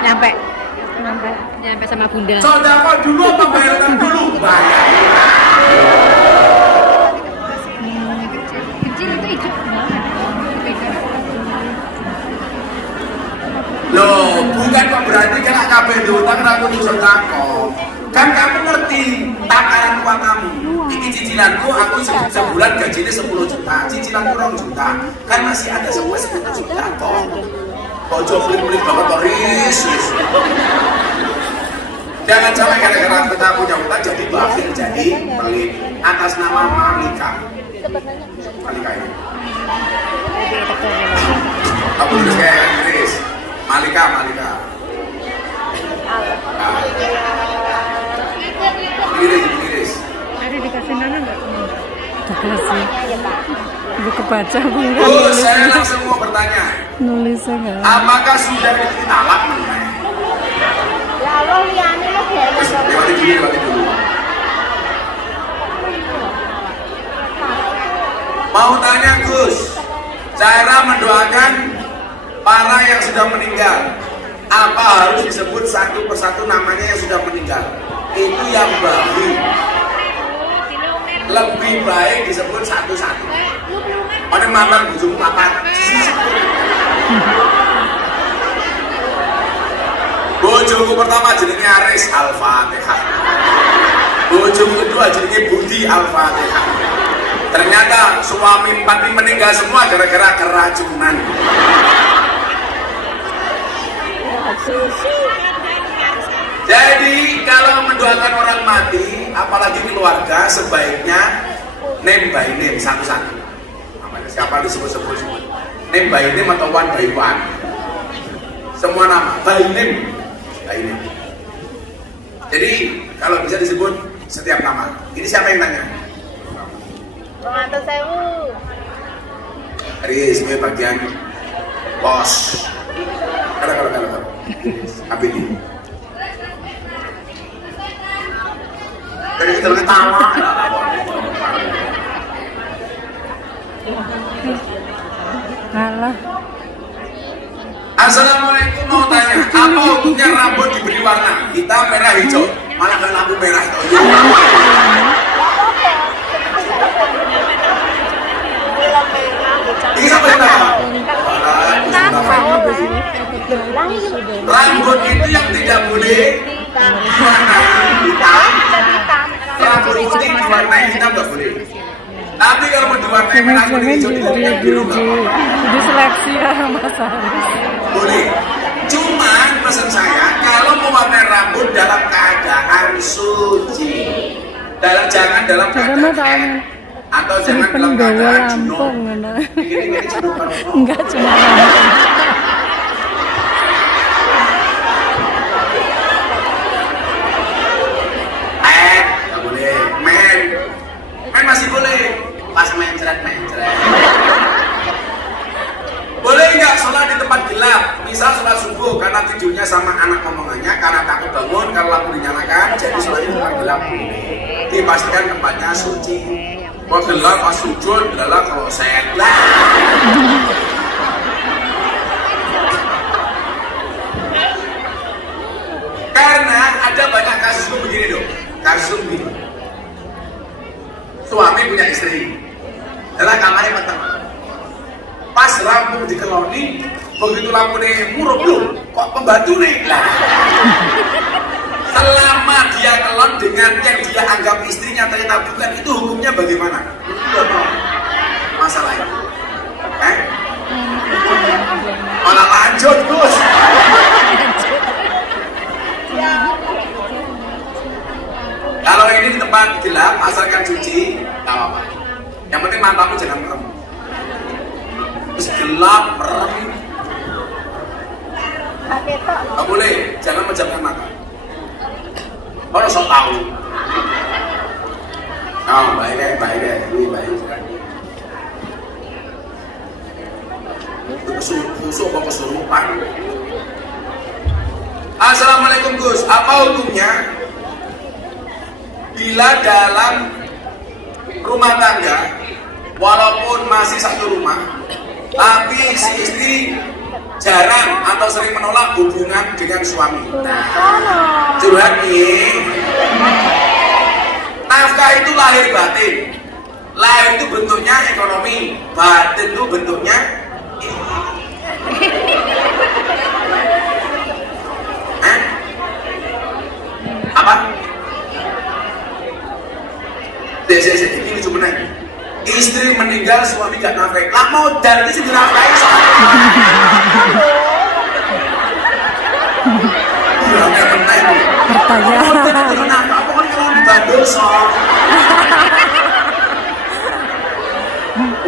Nyampe. Nyampe. Nyampe sama Bunda. Sodako dulu apa bayar utang dulu? Bayar. Kecil itu hidup. Loh, bukan kok berarti kena kabeh diutang ra kudu sodako. Kan kamu ngerti takaran uang kamu. Ini cicilanku, aku sebulan gajinya 10 juta, cicilanku 2 juta. Kan masih ada 10 juta toh. Ojo beli-beli banget kok risis. Jangan sampai gara-gara kita punya utang jadi bakhil, jadi pelit. Atas nama Malika. Malika ini. Aku tulis kayak Inggris. Malika. Iris. Ada dikasih nana nggak? Dikasih. Ibu kebaca bu enggak? Oh, saya langsung mau bertanya. Nulisnya nggak? Apakah sudah ditalak? Ya Allah, liane lo Lewati dulu. Mau tanya Gus, cara mendoakan para yang sudah meninggal, apa harus disebut satu persatu namanya yang sudah meninggal? Itu yang baik. Lebih baik disebut satu-satu. Ada mantan bujung papat. Bojoku pertama jenenge Aris, Al-Fatihah. Bojoku kedua jenenge Budi, Al-Fatihah. Ternyata suami 4 meninggal semua gara-gara keracunan. Jadi kalau mendoakan orang mati, apalagi keluarga, sebaiknya name by name satu-satu. Siapa disebut-sebut semua. Name by name atau one by one. Semua nama by name. Jadi kalau bisa disebut setiap nama. Ini siapa yang nanya? Pengantin sewu. Aris, ini bagian bos. Kalau. Habis ini. Jadi kita ketawa. Alah. Assalamualaikum, mau tanya, apa hukumnya rambut diberi warna hitam, merah, hijau? Malah kan lampu merah itu. Ini siapa yang tahu? Rambut itu yang tidak boleh diwarnai hitam. Rambut putih diwarnai hitam nggak boleh. Tapi kalau mau diwarnai merah, kuning, hijau, biru nggak boleh. Jadi seleksi ya Mas Haris. Boleh. Cuman pesan saya, kalau mewarnai rambut dalam keadaan suci, jangan dalam keadaan haid, atau jangan dalam keadaan junub. Ini junub kan? Enggak cuma Nggak boleh. Men masih boleh. Pas mencret. Boleh nggak sholat di tempat gelap? Misal sholat subuh karena tidurnya sama anak omongannya, karena takut bangun kalau lampu dinyalakan, jadi sholat di tempat gelap. Dipastikan tempatnya suci. Mau gelap pas sujud, adalah kalau saya karena ada banyak kasus begini dong. Kasus begini. Suami punya istri, dalam kamarnya petang. Pas lampu dikeloni, begitu lampu ini murup loh, kok pembantu nih lah. Selama dia kelon dengan yang dia anggap istrinya ternyata bukan, itu hukumnya bagaimana? Masalah itu. Malah lanjut Gus. Kalau ini di tempat gelap, asalkan cuci, nggak apa-apa. Yang penting matamu jangan merem. Terus gelap, merem. Nggak boleh, jangan menjamkan mata. Kalau sok tahu. Nah, baik deh, lebih baik. Kusuk apa kesurupan? Assalamualaikum Gus, apa hukumnya bila dalam rumah tangga walaupun masih satu rumah tapi si istri jarang atau sering menolak hubungan dengan suami. Nah, curhat nih. Nafkah itu lahir batin. Lahir itu bentuknya ekonomi, batin itu bentuknya apa? Ini lucu bener. Istri meninggal, suami gak nafkahi. Lah mau dan itu dinafkahi sama. Iya, gak bener itu. Pertanyaan. Kenapa? Apa kan kalau dibandul soal?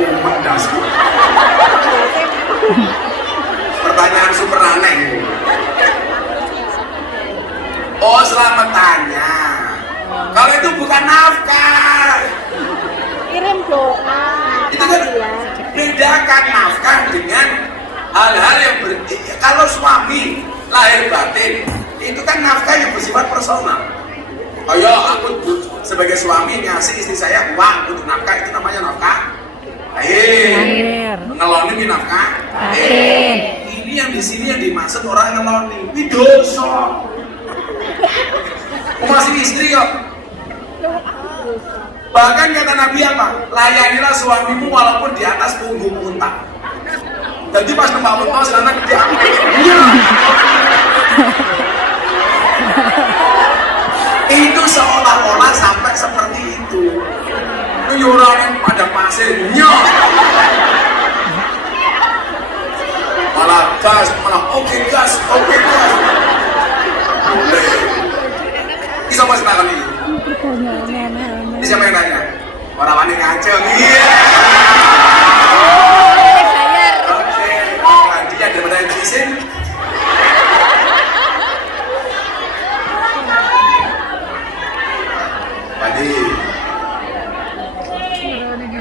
Mendas. Pertanyaan super aneh. Oh, selamat tanya. Kalau itu bukan nafkah. Kirim doa. Itu kan bedakan nafkah dengan hal-hal yang kalau suami lahir batin itu kan nafkah yang bersifat personal. Ayo aku sebagai suami ngasih istri saya uang untuk nafkah, itu namanya nafkah. Ngeloni ini nafkah. Ini yang di sini yang dimaksud orang ngeloni. Ini dosa. Masih istri kok. Bahkan kata Nabi apa? Layanilah suamimu walaupun di atas punggung unta. Jadi pas nembak unta silahkan dia. Itu seolah-olah sampai seperti itu. Orang pada pasir nyok. Malah gas, malah oke gas. Bisa mas makan ini. Ini siapa yang tanya? Orang wanita ngaceng. Iya. Oke. Tadi ada yang diisin. Tadi.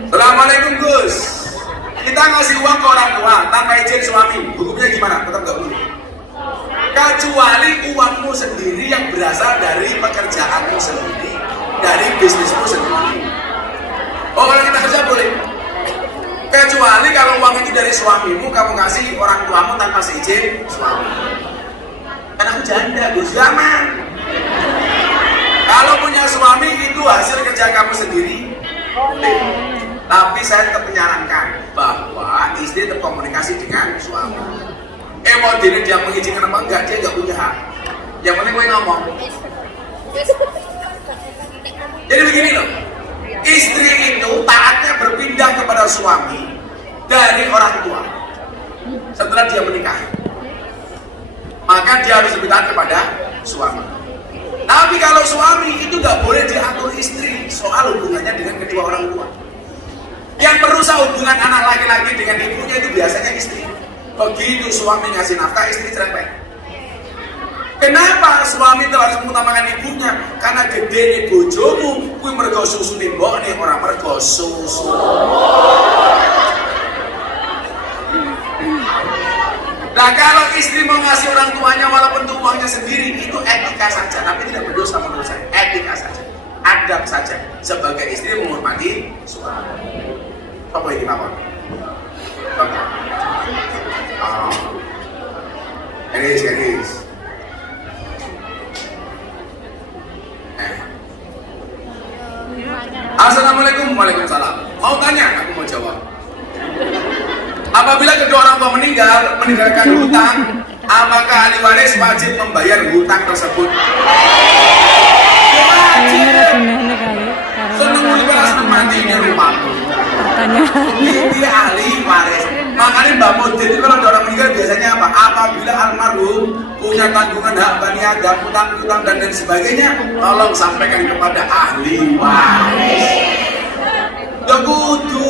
Assalamualaikum Gus. Kita ngasih uang ke orang tua tanpa izin suami, hukumnya gimana? Tetap nggak boleh. Kecuali uangmu sendiri yang berasal dari pekerjaanmu sendiri, dari bisnismu sendiri. Oh, kalau kita kerja boleh. Kecuali kalau uang itu dari suamimu, kamu kasih orang tuamu tanpa seizin suami. Karena aku janda, Gus, aman. Kalau punya suami itu hasil kerja kamu sendiri, boleh. Tapi saya tetap menyarankan bahwa istri tetap komunikasi dengan suami. Mau dia mengizinkan apa enggak, dia enggak punya hak. Yang penting gue ngomong. Jadi begini loh, istri itu taatnya berpindah kepada suami dari orang tua setelah dia menikah. Maka dia harus lebih taat kepada suami. Tapi kalau suami itu nggak boleh diatur istri soal hubungannya dengan kedua orang tua. Yang merusak hubungan anak laki-laki dengan ibunya itu biasanya istri. Begitu suami ngasih nafkah, istri cerewet. Kenapa suami itu harus mengutamakan ibunya? Karena gede nih bojomu, kuwi mergo susu nih mbok nih, orang mergo susu. Nah kalau istri mau ngasih orang tuanya walaupun itu uangnya sendiri, itu etika saja, tapi tidak berdosa menurut saya. Etika saja, adab saja. Sebagai istri menghormati suami. Apa ini mawon? Garis. Assalamualaikum. Waalaikumsalam. Mau tanya? Aku mau jawab. Apabila kedua orang tua meninggalkan hutang, apakah ahli waris wajib membayar hutang tersebut? Wajib. Seneng balas mati di rumahmu. Ini ahli waris. Makanya Mbak Mudin itu kalau ada orang meninggal biasanya apa? Apabila almarhum punya tanggungan hak bani adam, hutang-hutang dan lain sebagainya, tolong sampaikan kepada ahli waris. Ya kudu.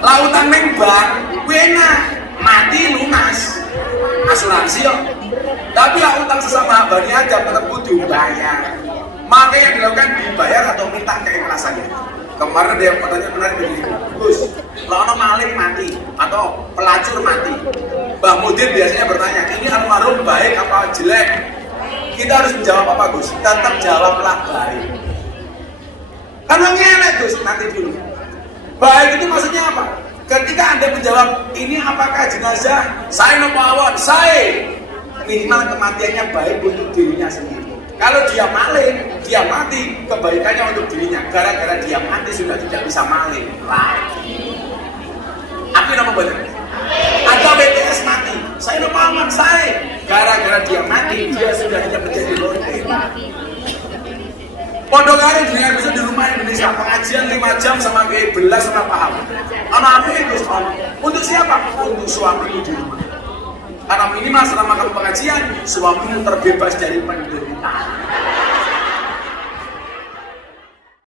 Lautan mengbar, wena mati lunas, asuransi yo. Tapi utang sesama bani adam tetap kudu bayar. Maka yang dilakukan dibayar atau minta keikhlasannya. Kemarin ada yang pertanyaan menarik begini, Gus, kalau maling mati atau pelacur mati, Mbak Mudin biasanya bertanya, ini almarhum baik apa jelek? Kita harus menjawab apa, Gus? Tetap jawablah baik. Karena ngelek, Gus, nanti dulu. Baik itu maksudnya apa? Ketika Anda menjawab, ini apakah jenazah? Saya mawon, saya. Minimal kematiannya baik untuk dirinya sendiri. Kalau dia maling, dia mati, kebaikannya untuk dirinya. Gara-gara dia mati sudah tidak bisa maling lagi. Apa nama benar? Ada BTS mati, saya paman saya. Gara-gara dia mati, dia sudah tidak menjadi lonte. Pondok hari dengan bisa di rumah Indonesia pengajian 5 jam sama kayak belas sama paham. Anak itu untuk siapa? Untuk suami di rumah. Karena minimal selama kamu pengajian, suamimu terbebas dari penderitaan.